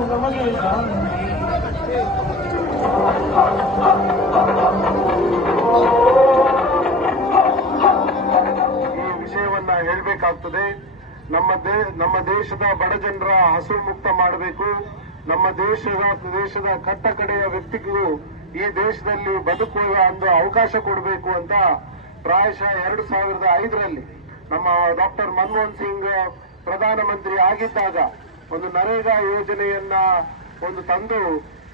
ಈ ವಿಷಯವನ್ನ ಹೇಳಬೇಕಾಗ್ತದೆ. ನಮ್ಮ ನಮ್ಮ ದೇಶದ ಬಡ ಜನರ ಹಸು ಮುಕ್ತ ಮಾಡಬೇಕು. ನಮ್ಮ ದೇಶದ ದೇಶದ ಕಟ್ಟ ಕಡೆಯ ವ್ಯಕ್ತಿಗಳು ಈ ದೇಶದಲ್ಲಿ ಬದುಕುವ ಒಂದು ಅವಕಾಶ ಕೊಡಬೇಕು ಅಂತ ಪ್ರಾಯಶಃ ಎರಡು ಸಾವಿರದ ಐದರಲ್ಲಿ ನಮ್ಮ ಡಾಕ್ಟರ್ ಮನಮೋಹನ್ ಸಿಂಗ್ ಪ್ರಧಾನಮಂತ್ರಿ ಆಗಿದ್ದಾಗ ಒಂದು ನರೇಗಾ ಯೋಜನೆಯನ್ನ ಒಂದು ತಂದು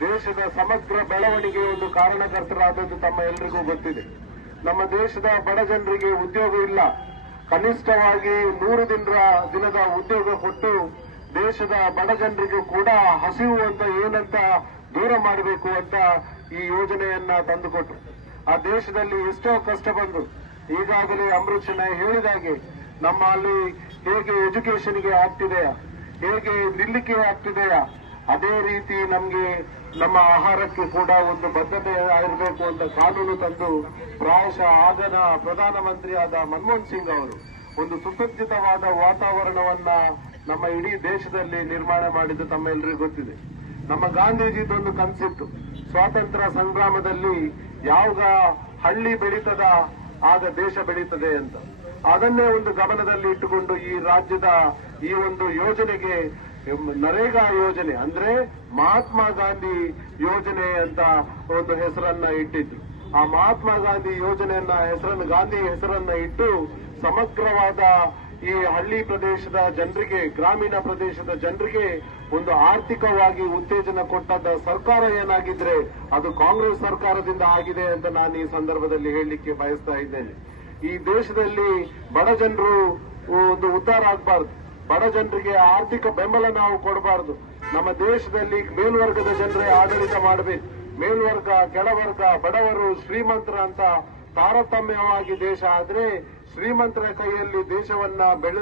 ದೇಶದ ಸಮಗ್ರ ಬೆಳವಣಿಗೆ ಒಂದು ಕಾರಣಕರ್ತರಾದದ್ದು ತಮ್ಮ ಎಲ್ರಿಗೂ ಗೊತ್ತಿದೆ. ನಮ್ಮ ದೇಶದ ಬಡ ಜನರಿಗೆ ಉದ್ಯೋಗ ಇಲ್ಲ. ಕನಿಷ್ಠವಾಗಿ ನೂರು ದಿನದ ದಿನದ ಉದ್ಯೋಗ ಕೊಟ್ಟು ದೇಶದ ಬಡ ಜನರಿಗೂ ಕೂಡ ಹಸಿವು ಅಂತ ಏನಂತ ದೂರ ಮಾಡಬೇಕು ಅಂತ ಈ ಯೋಜನೆಯನ್ನ ತಂದುಕೊಟ್ರು. ಆ ದೇಶದಲ್ಲಿ ಎಷ್ಟೋ ಕಷ್ಟ ಬಂದು ಈಗಾಗಲೇ ಅಮೃತ್ ಹೇಳಿದಾಗೆ ನಮ್ಮ ಅಲ್ಲಿ ಹೇಗೆ ಎಜುಕೇಶನ್ಗೆ ಆಗ್ತಿದೆಯಾ? ಹೇಗೆ ನಿಲ್ಲಿಕೆ ಆಗ್ತಿದೆಯಾ ಅದೇ ರೀತಿ ನಮಗೆ ನಮ್ಮ ಆಹಾರಕ್ಕೆ ಕೂಡ ಒಂದು ಬದ್ಧತೆ ಆಗಿರಬೇಕು ಅಂತ ಕಾನೂನು ತಂದು ಪ್ರಾಯಶಃ ಆಗನ ಪ್ರಧಾನಮಂತ್ರಿ ಆದ ಮನಮೋಹನ್ ಸಿಂಗ್ ಅವರು ಒಂದು ಸುಸಜ್ಜಿತವಾದ ವಾತಾವರಣವನ್ನ ನಮ್ಮ ಇಡೀ ದೇಶದಲ್ಲಿ ನಿರ್ಮಾಣ ಮಾಡಿದ್ದು ತಮ್ಮೆಲ್ಲರಿಗೂ ಗೊತ್ತಿದೆ. ನಮ್ಮ ಗಾಂಧೀಜಿದೊಂದು ಕನಸಿತ್ತು. ಸ್ವಾತಂತ್ರ್ಯ ಸಂಗ್ರಾಮದಲ್ಲಿ ಯಾವಾಗ ಹಳ್ಳಿ ಬೆಳೀತದ, ಆಗ ದೇಶ ಬೆಳೀತದೆ ಅಂತ. ಅದನ್ನೇ ಒಂದು ಗಮನದಲ್ಲಿ ಇಟ್ಟುಕೊಂಡು ಈ ರಾಜ್ಯದ ಈ ಒಂದು ಯೋಜನೆಗೆ ನರೇಗಾ ಯೋಜನೆ ಅಂದ್ರೆ ಮಹಾತ್ಮ ಗಾಂಧಿ ಯೋಜನೆ ಅಂತ ಒಂದು ಹೆಸರನ್ನ ಇಟ್ಟಿದ್ರು. ಆ ಮಹಾತ್ಮ ಗಾಂಧಿ ಯೋಜನೆಯನ್ನ ಹೆಸರನ್ನು, ಗಾಂಧಿ ಹೆಸರನ್ನ ಇಟ್ಟು ಸಮಗ್ರವಾದ ಈ ಹಳ್ಳಿ ಪ್ರದೇಶದ ಜನರಿಗೆ, ಗ್ರಾಮೀಣ ಪ್ರದೇಶದ ಜನರಿಗೆ ಒಂದು ಆರ್ಥಿಕವಾಗಿ ಉತ್ತೇಜನ ಕೊಟ್ಟದ ಸರ್ಕಾರ ಏನಾಗಿದ್ರೆ ಅದು ಕಾಂಗ್ರೆಸ್ ಸರ್ಕಾರದಿಂದ ಆಗಿದೆ ಅಂತ ನಾನು ಈ ಸಂದರ್ಭದಲ್ಲಿ ಹೇಳಲಿಕ್ಕೆ ಬಯಸ್ತಾ ಇದ್ದೇನೆ. ಈ ದೇಶದಲ್ಲಿ ಬಡ ಜನರು ಒಂದು ಉದ್ಧಾರ ಆಗಬಾರ್ದು. ಬಡ ಜನರಿಗೆ ಆರ್ಥಿಕ ಬೆಂಬಲ ನಾವು ಕೊಡಬಾರದು. ನಮ್ಮ ದೇಶದಲ್ಲಿ ಮೇಲ್ವರ್ಗದ ಜನರೇ ಆಡಳಿತ ಮಾಡಬೇಕು. ಮೇಲ್ವರ್ಗ, ಕೆಳವರ್ಗ, ಬಡವರು ಶ್ರೀಮಂತರ ಅಂತ ತಾರತಮ್ಯವಾಗಿ ದೇಶ ಆದ್ರೆ ಶ್ರೀಮಂತರ ಕೈಯಲ್ಲಿ ದೇಶವನ್ನ ಬೆಳೆ,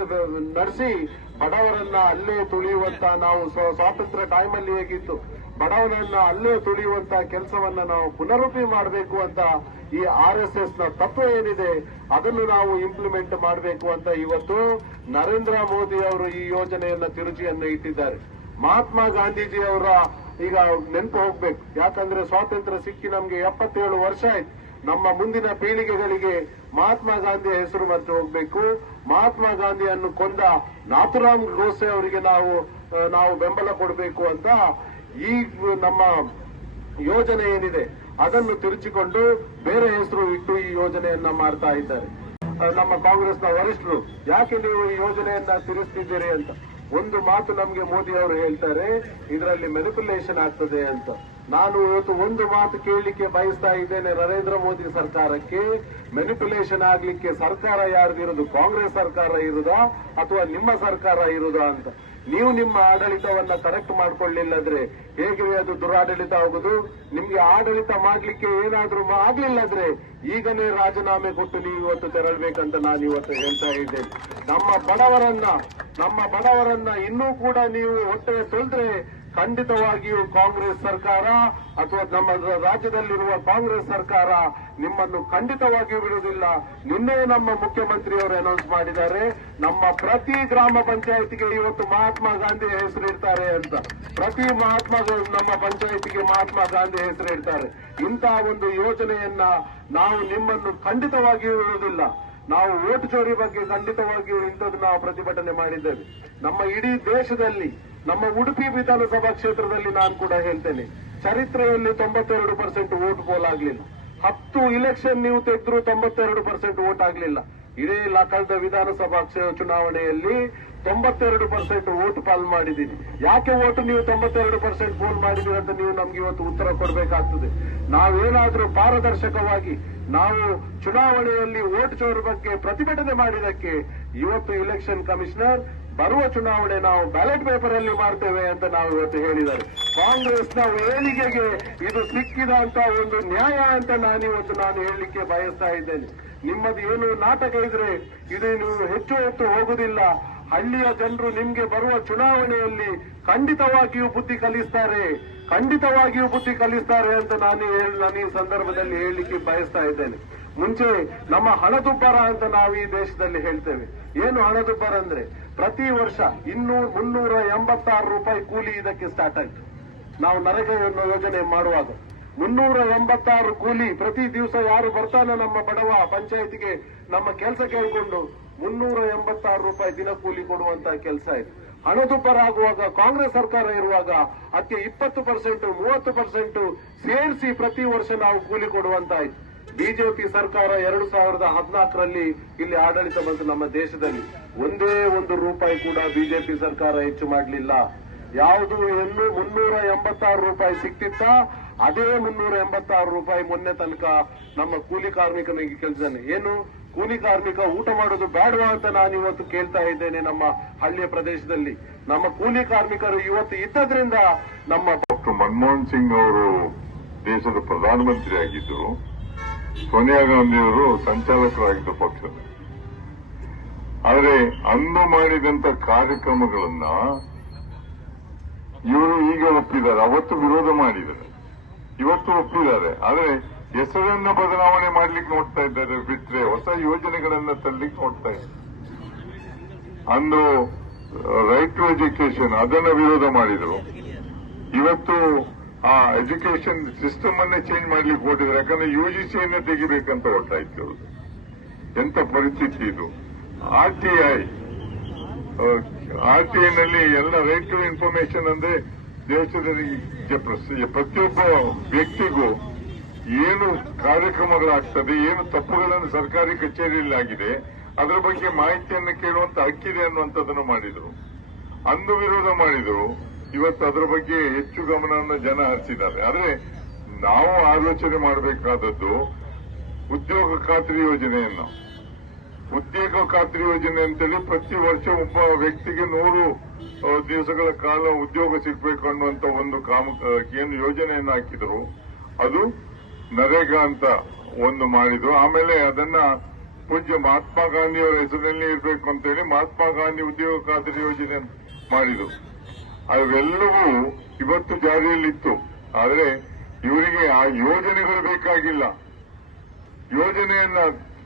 ನಡೆಸಿ ಬಡವರನ್ನ ಅಲ್ಲೇ ತುಳಿಯುವಂತ ನಾವು ಸ್ವ- ಸ್ವಾತಂತ್ರ್ಯ ಟೈಮಲ್ಲಿ ಹೇಗಿತ್ತು. ಬಡವನನ್ನ ಅಲ್ಲೇ ತುಳಿಯುವಂತ ಕೆಲಸವನ್ನ ನಾವು ಪುನರುಪಿ ಮಾಡಬೇಕು ಅಂತ ಈ ಆರ್ ಎಸ್ ಎಸ್ನ ತತ್ವ ಏನಿದೆ, ಅದನ್ನು ನಾವು ಇಂಪ್ಲಿಮೆಂಟ್ ಮಾಡಬೇಕು ಅಂತ ಇವತ್ತು ನರೇಂದ್ರ ಮೋದಿ ಅವರು ಈ ಯೋಜನೆಯನ್ನ ತಿರುಚಿಯನ್ನು ಇಟ್ಟಿದ್ದಾರೆ. ಮಹಾತ್ಮ ಗಾಂಧೀಜಿ ಅವರ ಈಗ ನೆನಪು ಹೋಗ್ಬೇಕು. ಯಾಕಂದ್ರೆ ಸ್ವಾತಂತ್ರ್ಯ ಸಿಕ್ಕಿ ನಮ್ಗೆ ಎಪ್ಪತ್ತೇಳು ವರ್ಷ ಆಯ್ತು. ನಮ್ಮ ಮುಂದಿನ ಪೀಳಿಗೆಗಳಿಗೆ ಮಹಾತ್ಮ ಗಾಂಧಿಯ ಹೆಸರು ಮತ್ತೆ ಹೋಗ್ಬೇಕು. ಮಹಾತ್ಮ ಗಾಂಧಿಯನ್ನು ಕೊಂದ ನಾಥುರಾಮ್ ಗೋಸೆ ಅವರಿಗೆ ನಾವು ನಾವು ಬೆಂಬಲ ಕೊಡಬೇಕು ಅಂತ ಈ ನಮ್ಮ ಯೋಜನೆ ಏನಿದೆ, ಅದನ್ನು ತಿರುಚಿಕೊಂಡು ಬೇರೆ ಹೆಸರು ಇಟ್ಟು ಈ ಯೋಜನೆಯನ್ನ ಮಾಡ್ತಾ ಇದ್ದಾರೆ. ನಮ್ಮ ನಮ್ಮ ಕಾಂಗ್ರೆಸ್ನ ವರಿಷ್ಠರು, ಯಾಕೆ ನೀವು ಈ ಯೋಜನೆಯನ್ನ ತಿರುಸ್ತಿದ್ದೀರಿ ಅಂತ? ಒಂದು ಮಾತು ನಮಗೆ ಮೋದಿ ಅವರು ಹೇಳ್ತಾರೆ, ಇದರಲ್ಲಿ ಮೆನಿಪುಲೇಷನ್ ಆಗ್ತದೆ ಅಂತ. ನಾನು ಇವತ್ತು ಒಂದು ಮಾತು ಕೇಳಲಿಕ್ಕೆ ಬಯಸ್ತಾ ಇದ್ದೇನೆ, ನರೇಂದ್ರ ಮೋದಿ ಸರ್ಕಾರಕ್ಕೆ. ಮೆನಿಪುಲೇಷನ್ ಆಗ್ಲಿಕ್ಕೆ ಸರ್ಕಾರ ಯಾರ್ದಿರೋದು ಕಾಂಗ್ರೆಸ್ ಸರ್ಕಾರ ಇರುದಾ, ಅಥವಾ ನಿಮ್ಮ ಸರ್ಕಾರ ಇರುದಾ ಅಂತ? ನೀವು ನಿಮ್ಮ ಆಡಳಿತವನ್ನ ಕರೆಕ್ಟ್ ಮಾಡ್ಕೊಳ್ಳಿಲ್ಲದ್ರೆ ಹೇಗೆ ಅದು ದುರಾಡಳಿತ ಆಗುದು? ನಿಮ್ಗೆ ಆಡಳಿತ ಮಾಡ್ಲಿಕ್ಕೆ ಏನಾದ್ರೂ ಆಗ್ಲಿಲ್ಲ ಅಂದ್ರೆ ಈಗನೇ ರಾಜೀನಾಮೆ ಕೊಟ್ಟು ನೀವು ಇವತ್ತು ತೆರಳಬೇಕಂತ ನಾನು ಇವತ್ತು ಹೇಳ್ತಾ ಇದ್ದೇನೆ ನಮ್ಮ ಬಡವರನ್ನ ನಮ್ಮ ಬಡವರನ್ನ ಇನ್ನೂ ಕೂಡ ನೀವು ಹೊಟ್ಟೆ ತೊಳೆದ್ರೆ ಖಂಡಿತವಾಗಿಯೂ ಕಾಂಗ್ರೆಸ್ ಸರ್ಕಾರ ಅಥವಾ ನಮ್ಮ ರಾಜ್ಯದಲ್ಲಿರುವ ಕಾಂಗ್ರೆಸ್ ಸರ್ಕಾರ ನಿಮ್ಮನ್ನು ಖಂಡಿತವಾಗಿಯೂ ಬಿಡುವುದಿಲ್ಲ. ನಿನ್ನೆ ನಮ್ಮ ಮುಖ್ಯಮಂತ್ರಿಯವರು ಅನೌನ್ಸ್ ಮಾಡಿದ್ದಾರೆ. ನಮ್ಮ ಪ್ರತಿ ಗ್ರಾಮ ಪಂಚಾಯತಿಗೆ ಇವತ್ತು ಮಹಾತ್ಮ ಗಾಂಧಿ ಹೆಸರಿಡ್ತಾರೆ ಅಂತ. ಪ್ರತಿ ಮಹಾತ್ಮ ನಮ್ಮ ಪಂಚಾಯಿತಿಗೆ ಮಹಾತ್ಮ ಗಾಂಧಿ ಹೆಸರಿಡ್ತಾರೆ ಇಂತಹ ಒಂದು ಯೋಜನೆಯನ್ನ ನಾವು ನಿಮ್ಮನ್ನು ಖಂಡಿತವಾಗಿಯೂ ಬಿಡುವುದಿಲ್ಲ. ನಾವು ಓಟ್ ಚೋರಿ ಬಗ್ಗೆ ಖಂಡಿತವಾಗಿಯೂ ಇಂಥದ್ದು ನಾವು ಪ್ರತಿಭಟನೆ ಮಾಡಿದ್ದೇವೆ. ನಮ್ಮ ಇಡೀ ದೇಶದಲ್ಲಿ ನಮ್ಮ ಉಡುಪಿ ವಿಧಾನಸಭಾ ಕ್ಷೇತ್ರದಲ್ಲಿ ನಾನು ಕೂಡ ಹೇಳ್ತೇನೆ, ಚರಿತ್ರೆಯಲ್ಲಿ ತೊಂಬತ್ತೆರಡು ಪರ್ಸೆಂಟ್ ವೋಟ್ ಪೋಲ್ ಆಗಲಿಲ್ಲ. ಹತ್ತು ಇಲೆಕ್ಷನ್ ನೀವು ತೆಗೆದ್ರು ತೊಂಬತ್ತೆರಡು ಪರ್ಸೆಂಟ್ ವೋಟ್ ಆಗಲಿಲ್ಲ. ಇಡೀ ಕಳೆದ ವಿಧಾನಸಭಾ ಚುನಾವಣೆಯಲ್ಲಿ ತೊಂಬತ್ತೆರಡು ಪರ್ಸೆಂಟ್ ವೋಟ್ ಪಾಲ್ ಮಾಡಿದ್ದೀನಿ ಯಾಕೆ ವೋಟ್ ನೀವು ತೊಂಬತ್ತೆರಡು ಪರ್ಸೆಂಟ್ ಪೋಲ್ ಮಾಡಿದ್ದೀರಿ ಅಂತ ನೀವು ನಮ್ಗೆ ಇವತ್ತು ಉತ್ತರ ಕೊಡಬೇಕಾಗ್ತದೆ. ನಾವೇನಾದ್ರೂ ಪಾರದರ್ಶಕವಾಗಿ ನಾವು ಚುನಾವಣೆಯಲ್ಲಿ ವೋಟ್ ಚೋರ್ ಬಗ್ಗೆ ಪ್ರತಿಭಟನೆ ಮಾಡಿದಕ್ಕೆ ಇವತ್ತು ಇಲೆಕ್ಷನ್ ಕಮಿಷನರ್ ಬರುವ ಚುನಾವಣೆ ನಾವು ಬ್ಯಾಲೆಟ್ ಪೇಪರ್ ಅಲ್ಲಿ ಮಾಡ್ತೇವೆ ಅಂತ ನಾವು ಇವತ್ತು ಹೇಳಿದ್ದಾರೆ. ಕಾಂಗ್ರೆಸ್ನ ಏಳಿಗೆಗೆ ಇದು ಸಿಕ್ಕಿದಂತ ಒಂದು ನ್ಯಾಯ ಅಂತ ನಾನು ಇವತ್ತು ನಾನು ಹೇಳಲಿಕ್ಕೆ ಬಯಸ್ತಾ ಇದ್ದೇನೆ. ನಿಮ್ಮದು ಏನು ನಾಟಕ ಇದ್ರೆ ಇದು ನೀವು ಹೆಚ್ಚು ಹೊತ್ತು ಹೋಗುದಿಲ್ಲ. ಹಳ್ಳಿಯ ಜನರು ನಿಮ್ಗೆ ಬರುವ ಚುನಾವಣೆಯಲ್ಲಿ ಖಂಡಿತವಾಗಿಯೂ ಬುದ್ಧಿ ಕಲಿಸ್ತಾರೆ. ಖಂಡಿತವಾಗಿಯೂ ಬುದ್ಧಿ ಕಲಿಸ್ತಾರೆ ಅಂತ ನಾನು ನಾನು ಈ ಸಂದರ್ಭದಲ್ಲಿ ಹೇಳಲಿಕ್ಕೆ ಬಯಸ್ತಾ ಇದ್ದೇನೆ. ಮುಂಚೆ ನಮ್ಮ ಹಣದುಬ್ಬರ ಅಂತ ನಾವು ಈ ದೇಶದಲ್ಲಿ ಹೇಳ್ತೇವೆ. ಏನು ಹಣದುಬ್ಬರ ಅಂದ್ರೆ ಪ್ರತಿ ವರ್ಷ ಇನ್ನೂರು ಮುನ್ನೂರ ಎಂಬತ್ತಾರು ರೂಪಾಯಿ ಕೂಲಿ ಇದಕ್ಕೆ ಸ್ಟಾರ್ಟ್ ಆಯ್ತು. ನಾವು ನರಕ ಯೋಜನೆ ಮಾಡುವಾಗ ಮುನ್ನೂರ ಎಂಬತ್ತಾರು ಕೂಲಿ ಪ್ರತಿ ದಿವಸ ಯಾರು ಬರ್ತಾನೆ ನಮ್ಮ ಬಡವ ಪಂಚಾಯತಿಗೆ ನಮ್ಮ ಕೆಲಸ ಕೇಳಿಕೊಂಡು ಮುನ್ನೂರ ಎಂಬತ್ತಾರು ರೂಪಾಯಿ ದಿನ ಕೂಲಿ ಕೊಡುವಂತ ಕೆಲಸ ಇದೆ ಹಣದುಬ್ಬರಾಗುವಾಗ ಕಾಂಗ್ರೆಸ್ ಸರ್ಕಾರ ಇರುವಾಗ ಅದಕ್ಕೆ ಇಪ್ಪತ್ತು ಪರ್ಸೆಂಟ್ ಮೂವತ್ತು ಪರ್ಸೆಂಟ್ ಸೇರಿಸಿ ಪ್ರತಿ ವರ್ಷ ನಾವು ಕೂಲಿ ಕೊಡುವಂತಾಯ್ತು ಬಿಜೆಪಿ ಸರ್ಕಾರ ಎರಡು ಸಾವಿರದ ಹದಿನಾಲ್ಕರಲ್ಲಿ ಇಲ್ಲಿ ಆಡಳಿತ ಬಂತು ನಮ್ಮ ದೇಶದಲ್ಲಿ. ಒಂದೇ ಒಂದು ರೂಪಾಯಿ ಕೂಡ ಬಿಜೆಪಿ ಸರ್ಕಾರ ಹೆಚ್ಚು ಮಾಡಲಿಲ್ಲ. ಯಾವುದು ಇನ್ನು ಮುನ್ನೂರ ಎಂಬತ್ತಾರು ರೂಪಾಯಿ ಸಿಕ್ತಿತ್ತ, ಅದೇ ಮುನ್ನೂರ ಎಂಬತ್ತಾರು ರೂಪಾಯಿ ಮೊನ್ನೆ ತನಕ ನಮ್ಮ ಕೂಲಿ ಕಾರ್ಮಿಕನಿಗೆ ಕೆಲಸನೆ ಏನು? ಕೂಲಿ ಕಾರ್ಮಿಕ ಊಟ ಮಾಡೋದು ಬೇಡವಾ ಅಂತ ನಾನು ಇವತ್ತು ಕೇಳ್ತಾ ಇದ್ದೇನೆ ನಮ್ಮ ಹಳ್ಳಿಯ ಪ್ರದೇಶದಲ್ಲಿ. ನಮ್ಮ ಕೂಲಿ ಕಾರ್ಮಿಕರು ಇವತ್ತು ಇದ್ದದ್ರಿಂದ ನಮ್ಮ ಡಾಕ್ಟರ್ ಮನಮೋಹನ್ ಸಿಂಗ್ ಅವರು ದೇಶದ ಪ್ರಧಾನಮಂತ್ರಿ ಆಗಿದ್ದರು ಸೋನಿಯಾ ಗಾಂಧಿಯವರು ಸಂಚಾಲಕರಾಗಿದ್ದ ಪಕ್ಷ. ಆದರೆ ಅಂದು ಮಾಡಿದಂತ ಕಾರ್ಯಕ್ರಮಗಳನ್ನ ಇವರು ಈಗ ಒಪ್ಪಿದ್ದಾರೆ. ಅವತ್ತು ವಿರೋಧ ಮಾಡಿದ್ದಾರೆ. ಇವತ್ತು ಒಪ್ಪಿದ್ದಾರೆ. ಆದರೆ ಹೆಸರನ್ನ ಬದಲಾವಣೆ ಮಾಡ್ಲಿಕ್ಕೆ ನೋಡ್ತಾ ಇದ್ದಾರೆ. ಬಿಟ್ರೆ ಹೊಸ ಯೋಜನೆಗಳನ್ನ ತರಲಿಕ್ಕೆ ನೋಡ್ತಾ ಇದ್ದಾರೆ. ಅಂದು ರೈಟ್ ಟು ಎಜುಕೇಶನ್ ಅದನ್ನ ವಿರೋಧ ಮಾಡಿದರು. ಇವತ್ತು ಆ ಎಜುಕೇಶನ್ ಸಿಸ್ಟಮ್ ಅನ್ನೇ ಚೇಂಜ್ ಮಾಡ್ಲಿಕ್ಕೆ ಹೋಗಿದ್ರೆ ಯಾಕಂದ್ರೆ ಯು ಜಿ ಸಿಯನ್ನೇ ತೆಗಿಬೇಕಂತ ಹೊರಟಾಯ್ತು ಇತ್ತು ಎಂತ ಪರಿಸ್ಥಿತಿ ಇದು? R T I. R T ಐನಲ್ಲಿ ಎಲ್ಲ ರೈಟ್ ಟು ಇನ್ಫಾರ್ಮೇಶನ್ ಅಂದ್ರೆ ದೇಶದ ಪ್ರತಿಯೊಬ್ಬ ವ್ಯಕ್ತಿಗೂ ಏನು ಕಾರ್ಯಕ್ರಮಗಳಾಗ್ತದೆ, ಏನು ತಪ್ಪುಗಳನ್ನು ಸರ್ಕಾರಿ ಕಚೇರಿಯಲ್ಲಿ ಆಗಿದೆ ಅದರ ಬಗ್ಗೆ ಮಾಹಿತಿಯನ್ನು ಕೇಳುವಂತ ಹಕ್ಕಿದೆ ಅನ್ನುವಂಥದ್ದನ್ನು ಮಾಡಿದರು. ಅಂದು ವಿರೋಧ ಮಾಡಿದರು. ಇವತ್ತು ಅದರ ಬಗ್ಗೆ ಹೆಚ್ಚು ಗಮನವನ್ನು ಜನ ಹರಿಸಿದ್ದಾರೆ. ಆದ್ರೆ ನಾವು ಆಲೋಚನೆ ಮಾಡಬೇಕಾದದ್ದು ಉದ್ಯೋಗ ಖಾತ್ರಿ ಯೋಜನೆಯನ್ನು. ಉದ್ಯೋಗ ಖಾತ್ರಿ ಯೋಜನೆ ಅಂತೇಳಿ ಪ್ರತಿ ವರ್ಷ ಒಬ್ಬ ವ್ಯಕ್ತಿಗೆ ನೂರು ದಿವಸಗಳ ಕಾಲ ಉದ್ಯೋಗ ಸಿಗಬೇಕು ಅನ್ನುವಂತ ಒಂದು ಕಾಮ ಏನು ಯೋಜನೆಯನ್ನು ಹಾಕಿದ್ರು. ಅದು ನರೇಗಾ ಅಂತ ಒಂದು ಮಾಡಿದ್ರು. ಆಮೇಲೆ ಅದನ್ನ ಪೂಜ್ಯ ಮಹಾತ್ಮ ಗಾಂಧಿಯವರ ಹೆಸರಿನಲ್ಲಿ ಇರಬೇಕು ಅಂತೇಳಿ ಮಹಾತ್ಮ ಗಾಂಧಿ ಉದ್ಯೋಗ ಖಾತ್ರಿ ಯೋಜನೆ ಮಾಡಿದ್ರು. ಅವೆಲ್ಲವೂ ಇವತ್ತು ಜಾರಿಯಲ್ಲಿತ್ತು. ಆದರೆ ಇವರಿಗೆ ಆ ಯೋಜನೆಗಳು ಬೇಕಾಗಿಲ್ಲ. ಯೋಜನೆಯನ್ನ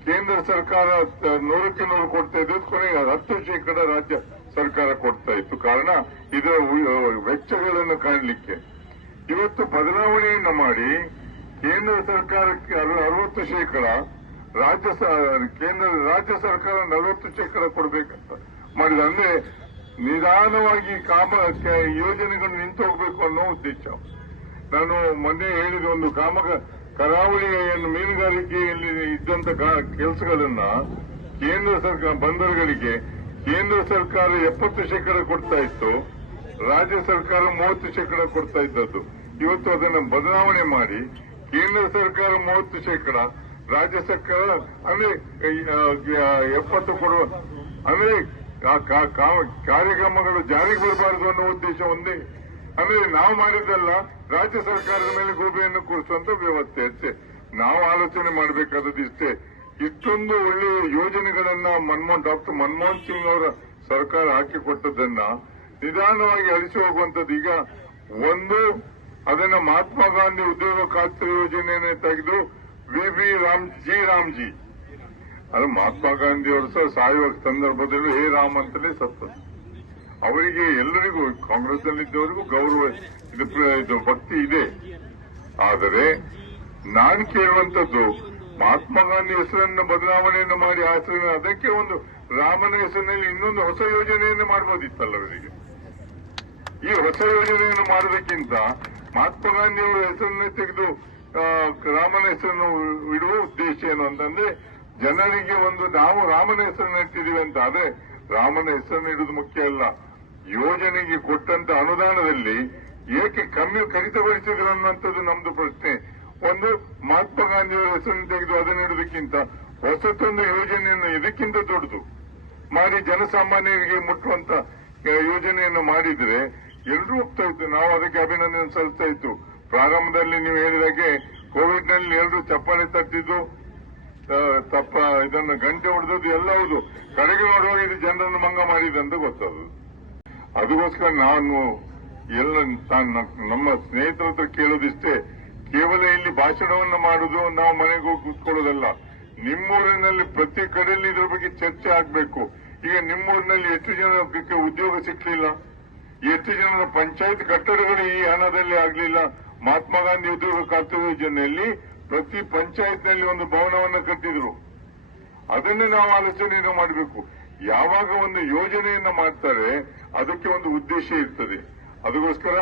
ಕೇಂದ್ರ ಸರ್ಕಾರ ನೂರಕ್ಕೆ ನೂರು ಕೊಡ್ತಾ ಇದ್ದು ಕೊನೆಗೆ ಹತ್ತು ಶೇಕಡ ರಾಜ್ಯ ಸರ್ಕಾರ ಕೊಡ್ತಾ ಇತ್ತು. ಕಾರಣ ಇದರ ವೆಚ್ಚಗಳನ್ನು ಕಾಣಲಿಕ್ಕೆ. ಇವತ್ತು ಬದಲಾವಣೆಯನ್ನು ಮಾಡಿ ಕೇಂದ್ರ ಸರ್ಕಾರಕ್ಕೆ ಅರ- ಅರವತ್ತು ಶೇಕಡ, ರಾಜ್ಯ ಕೇಂದ್ರ, ರಾಜ್ಯ ಸರ್ಕಾರ ನಲವತ್ತು ಶೇಕಡ ಕೊಡಬೇಕಂತ ಮಾಡಿದ. ಅಂದ್ರೆ ನಿಧಾನವಾಗಿ ಕಾಮ ಯೋಜನೆಗಳು ನಿಂತು ಹೋಗಬೇಕು ಅನ್ನೋ ಉದ್ದೇಶ. ನಾನು ಮೊನ್ನೆ ಹೇಳಿದ ಒಂದು ಕಾಮ ಕರಾವಳಿಯನ್ನು ಮೀನುಗಾರಿಕೆಯಲ್ಲಿ ಇದ್ದಂತ ಕೆಲಸಗಳನ್ನ ಕೇಂದ್ರ ಸರ್ಕಾರ, ಬಂದರುಗಳಿಗೆ ಕೇಂದ್ರ ಸರ್ಕಾರ ಎಪ್ಪತ್ತು ಶೇಕಡ ಕೊಡ್ತಾ ಇತ್ತು, ರಾಜ್ಯ ಸರ್ಕಾರ ಮೂವತ್ತು ಶೇಕಡ ಕೊಡ್ತಾ ಇದ್ದದ್ದು. ಇವತ್ತು ಅದನ್ನು ಬದಲಾವಣೆ ಮಾಡಿ ಕೇಂದ್ರ ಸರ್ಕಾರ ಮೂವತ್ತು ಶೇಕಡ, ರಾಜ್ಯ ಸರ್ಕಾರ ಅಂದ್ರೆ ಎಪ್ಪತ್ತು ಕೊಡುವ ಅಂದ್ರೆ ಕಾರ್ಯಕ್ರಮಗಳು ಜಾರಿಗೆ ಬರಬಾರದು ಅನ್ನೋ ಉದ್ದೇಶ ಒಂದೇ. ಅಂದ್ರೆ ನಾವು ಮಾಡಿದ್ದಲ್ಲ, ರಾಜ್ಯ ಸರ್ಕಾರದ ಮೇಲೆ ಗೋಬೆಯನ್ನು ಕೂರಿಸುವಂತ ವ್ಯವಸ್ಥೆ ಅಷ್ಟೇ. ನಾವು ಆಲೋಚನೆ ಮಾಡಬೇಕಾದದ್ದು ಇಷ್ಟೇ. ಇಷ್ಟೊಂದು ಒಳ್ಳೆಯ ಯೋಜನೆಗಳನ್ನ ಮನ್ಮೋಹನ್, ಡಾಕ್ಟರ್ ಮನಮೋಹನ್ ಸಿಂಗ್ ಅವರ ಸರ್ಕಾರ ಹಾಕಿಕೊಟ್ಟದನ್ನ ನಿಧಾನವಾಗಿ ಅಳಿಸಿ ಹೋಗುವಂತದ್ದು ಈಗ ಒಂದು, ಅದನ್ನ ಮಹಾತ್ಮ ಗಾಂಧಿ ಉದ್ಯೋಗ ಖಾತ್ರಿ ಯೋಜನೆಯನ್ನೇ ತೆಗೆದು V B Ram, G Ramji ಅದು ಮಹಾತ್ಮ ಗಾಂಧಿ ಅವರು ಸಹ ಸಾಯುವ ಸಂದರ್ಭದಲ್ಲಿ ಹೇ ರಾಮ್ ಅಂತಲೇ ಸತ್ತ. ಅವರಿಗೆ ಎಲ್ಲರಿಗೂ ಕಾಂಗ್ರೆಸ್ ನಲ್ಲಿದ್ದವರಿಗೂ ಗೌರವ ಇದು ಭಕ್ತಿ ಇದೆ. ಆದರೆ ನಾನು ಕೇಳುವಂತದ್ದು ಮಹಾತ್ಮ ಗಾಂಧಿ ಹೆಸರನ್ನು ಬದಲಾವಣೆಯನ್ನು ಮಾಡಿ ಆಚರಣೆ, ಅದಕ್ಕೆ ಒಂದು ರಾಮನ ಹೆಸರಿನಲ್ಲಿ ಇನ್ನೊಂದು ಹೊಸ ಯೋಜನೆಯನ್ನು ಮಾಡಬಹುದಿತ್ತಲ್ಲ ಅವರಿಗೆ. ಈ ಹೊಸ ಯೋಜನೆಯನ್ನು ಮಾಡೋದಕ್ಕಿಂತ ಮಹಾತ್ಮ ಗಾಂಧಿಯವರ ಹೆಸರನ್ನೇ ತೆಗೆದು ರಾಮನ ಹೆಸರನ್ನು ಇಡುವ ಉದ್ದೇಶ ಏನು ಅಂತಂದ್ರೆ ಜನರಿಗೆ ಒಂದು ನಾವು ರಾಮನ ಹೆಸರನ್ನು ಇಟ್ಟಿದ್ದೀವಿ ಅಂತ ಆದ್ರೆ ರಾಮನ ಹೆಸರು ಇಡುವುದು ಮುಖ್ಯ ಅಲ್ಲ. ಯೋಜನೆಗೆ ಕೊಟ್ಟಂತ ಅನುದಾನದಲ್ಲಿ ಏಕೆ ಕಮ್ಮಿ ಕಡಿತಗೊಳಿಸಿದ್ರು ಅನ್ನುವಂಥದ್ದು ನಮ್ದು ಪ್ರಶ್ನೆ. ಒಂದು ಮಹಾತ್ಮ ಗಾಂಧಿಯವರ ಹೆಸರನ್ನು ತೆಗೆದು ಅದನ್ನು ಇಡುವುದಕ್ಕಿಂತ ಹೊಸತೊಂದು ಯೋಜನೆಯನ್ನು ಇದಕ್ಕಿಂತ ದೊಡ್ಡದು. ಮಾಡಿ ಜನಸಾಮಾನ್ಯರಿಗೆ ಮುಟ್ಟುವಂತ ಯೋಜನೆಯನ್ನು ಮಾಡಿದ್ರೆ ಎಲ್ಲರೂ ಹೋಗ್ತಾ ಇತ್ತು. ನಾವು ಅದಕ್ಕೆ ಅಭಿನಂದನೆ ಸಲ್ಲಿಸ್ತಾ ಇತ್ತು. ಪ್ರಾರಂಭದಲ್ಲಿ ನೀವು ಹೇಳಿದಾಗೆ ಕೋವಿಡ್ನಲ್ಲಿ ಎಲ್ಲರೂ ಚಪ್ಪಾಳೆ ತಟ್ಟಿದ್ದು ತಪ್ಪ, ಇದನ್ನು ಗಂಟೆ ಹೊಡೆದದ್ದು ಎಲ್ಲ ಹೌದು. ಕಡೆಗೆ ನೋಡುವಾಗ ಇದು ಜನರನ್ನು ಮಂಗ ಮಾಡಿದಂತ ಗೊತ್ತದು. ಅದಕ್ಕೋಸ್ಕರ ನಾನು ಎಲ್ಲ ನಮ್ಮ ಸ್ನೇಹಿತರ ಹತ್ರ ಕೇಳೋದಿಷ್ಟೇ. ಕೇವಲ ಇಲ್ಲಿ ಭಾಷಣವನ್ನು ಮಾಡುದು, ನಾವು ಮನೆಗೆ ಹೋಗಿ ಕೂತ್ಕೊಳ್ಳೋದಲ್ಲ. ನಿಮ್ಮೂರಿನಲ್ಲಿ ಪ್ರತಿ ಕಡೆಯಲ್ಲಿ ಇದ್ರ ಬಗ್ಗೆ ಚರ್ಚೆ ಆಗಬೇಕು. ಈಗ ನಿಮ್ಮೂರಿನಲ್ಲಿ ಎಷ್ಟು ಜನಕ್ಕೆ ಉದ್ಯೋಗ ಸಿಕ್ಕಲಿಲ್ಲ ಎಷ್ಟು ಜನರ ಪಂಚಾಯತ್ ಕಟ್ಟಡಗಳು ಈ ಹಣದಲ್ಲಿ ಆಗಲಿಲ್ಲ? ಮಹಾತ್ಮ ಗಾಂಧಿ ಉದ್ಯೋಗ ಖಾತೆ ಯೋಜನೆಯಲ್ಲಿ ಪ್ರತಿ ಪಂಚಾಯತ್ನಲ್ಲಿ ಒಂದು ಭವನವನ್ನು ಕಟ್ಟಿದ್ರು. ಅದನ್ನು ನಾವು ಆಲೋಚನೆಯನ್ನು ಮಾಡಬೇಕು. ಯಾವಾಗ ಒಂದು ಯೋಜನೆಯನ್ನ ಮಾಡ್ತಾರೆ, ಅದಕ್ಕೆ ಒಂದು ಉದ್ದೇಶ ಇರ್ತದೆ. ಅದಕ್ಕೋಸ್ಕರ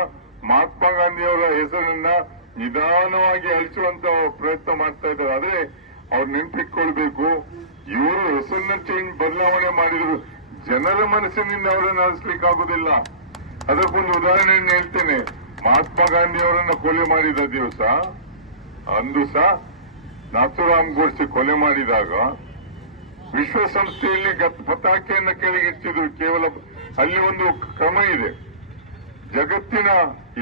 ಮಹಾತ್ಮ ಗಾಂಧಿಯವರ ಹೆಸರನ್ನ ನಿಧಾನವಾಗಿ ಅಳಿಸುವಂತ ಪ್ರಯತ್ನ ಮಾಡ್ತಾ ಇದ್ದಾರೆ. ಆದ್ರೆ ಅವ್ರು ನೆನ್ಪಿಟ್ಕೊಳ್ಬೇಕು, ಇವರು ಹೆಸರನ್ನ ಚೇಂಜ್ ಬದಲಾವಣೆ ಮಾಡಿದ್ರು. ಜನರ ಮನಸ್ಸಿನಿಂದ ಅವರನ್ನು ಅಳಿಸ್ಲಿಕ್ಕೆ ಆಗುದಿಲ್ಲ ಅದಕ್ಕೊಂದು ಉದಾಹರಣೆಯನ್ನು ಹೇಳ್ತೇನೆ. ಮಹಾತ್ಮ ಗಾಂಧಿ ಅವರನ್ನ ಕೊಲೆ ಮಾಡಿದ ದಿವಸ ಅಂದು ಸಹ ನಾಥುರಾಮ್ ಗೋಡ್ಸೆ ಕೊಲೆ ಮಾಡಿದಾಗ ವಿಶ್ವಸಂಸ್ಥೆಯಲ್ಲಿ ಪತಾಕೆಯನ್ನು ಕೆಳಗಿಟ್ಟಿದ್ರು ಕೇವಲ ಅಲ್ಲಿ ಒಂದು ಕ್ರಮ ಇದೆ. ಜಗತ್ತಿನ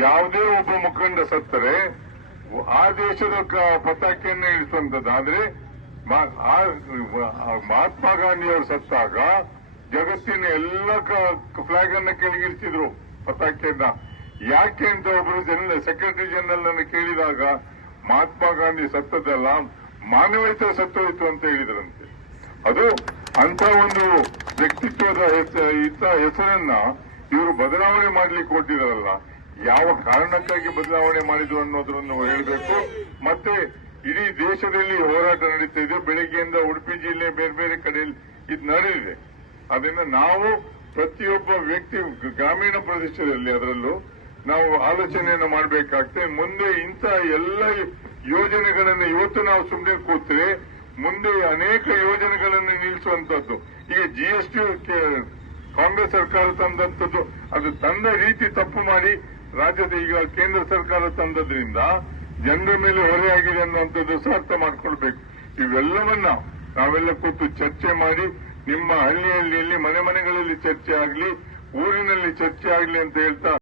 ಯಾವುದೇ ಒಬ್ಬ ಮುಖಂಡ ಸತ್ತರೆ, ಆ ದೇಶದ ಪತಾಕೆಯನ್ನು ಇಳಿಸುವಂತದ್ದು ಆದ್ರೆ ಮಹಾತ್ಮ ಗಾಂಧಿಯವರು ಸತ್ತಾಗ ಜಗತ್ತಿನ ಎಲ್ಲ ಫ್ಲಾಗ್ ಅನ್ನ ಕೆಳಗಿಳಿಸಿದ್ರು ಪತಾಕೆಯನ್ನ. ಯಾಕೆ ಅಂತ ಒಬ್ಬರು ಜನರಲ್, ಸೆಕ್ರೆಟರಿ ಜನರಲ್ ಅನ್ನು ಕೇಳಿದಾಗ ಮಹಾತ್ಮ ಗಾಂಧಿ ಸತ್ತದಲ್ಲ ಮಾನವೀಯತೆ ಸತ್ತೋಯ್ತು ಅಂತ ಹೇಳಿದ್ರಂತೆ. ಅದು ಅಂತ ಒಂದು ವ್ಯಕ್ತಿತ್ವದ ಇದ್ದ ಹೆಸರನ್ನ ಇವರು ಬದಲಾವಣೆ ಮಾಡ್ಲಿಕ್ಕೆ ಕೊಟ್ಟಿರಲ್ಲ ಯಾವ ಕಾರಣಕ್ಕಾಗಿ ಬದಲಾವಣೆ ಮಾಡಿದ್ರು ಅನ್ನೋದನ್ನು ಹೇಳಬೇಕು. ಮತ್ತೆ ಇಡೀ ದೇಶದಲ್ಲಿ ಹೋರಾಟ ನಡೀತಾ ಇದೆ, ಬೆಳಗ್ಗೆಯಿಂದ ಉಡುಪಿ ಜಿಲ್ಲೆ ಬೇರೆ ಬೇರೆ ಕಡೆಯಲ್ಲಿ ಇದು ನಡೆದಿದೆ. ಅದರಿಂದ ನಾವು ಪ್ರತಿಯೊಬ್ಬ ವ್ಯಕ್ತಿ, ಗ್ರಾಮೀಣ ಪ್ರದೇಶದಲ್ಲಿ ಅದರಲ್ಲೂ ನಾವು ಆಲೋಚನೆಯನ್ನು ಮಾಡಬೇಕಾಗ್ತದೆ. ಮುಂದೆ ಇಂಥ ಎಲ್ಲ ಯೋಜನೆಗಳನ್ನು ಇವತ್ತು ನಾವು ಸುಮ್ಮನೆ ಕೂತ್ರೆ ಮುಂದೆ ಅನೇಕ ಯೋಜನೆಗಳನ್ನು ನಿಲ್ಲಿಸುವಂತದ್ದು ಈಗ ಜಿಎಸ್ಟಿ ಕಾಂಗ್ರೆಸ್ ಸರ್ಕಾರ ತಂದಂತದ್ದು ಅದು ತಂದ ರೀತಿ ತಪ್ಪು ಮಾಡಿ ರಾಜ್ಯದ ಈಗ ಕೇಂದ್ರ ಸರ್ಕಾರ ತಂದದ್ರಿಂದ ಜನರ ಮೇಲೆ ಹೊರೆಯಾಗಿದೆ ಅನ್ನುವಂಥದ್ದು ಸಹ ಅರ್ಥ ಮಾಡ್ಕೊಳ್ಬೇಕು. ಇವೆಲ್ಲವನ್ನ ನಾವೆಲ್ಲ ಕೂತು ಚರ್ಚೆ ಮಾಡಿ ನಿಮ್ಮ ಹಳ್ಳಿಯಲ್ಲಿ ಮನೆ ಮನೆಗಳಲ್ಲಿ ಚರ್ಚೆ ಆಗಲಿ, ಊರಿನಲ್ಲಿ ಚರ್ಚೆ ಆಗಲಿ ಅಂತ ಹೇಳ್ತಾ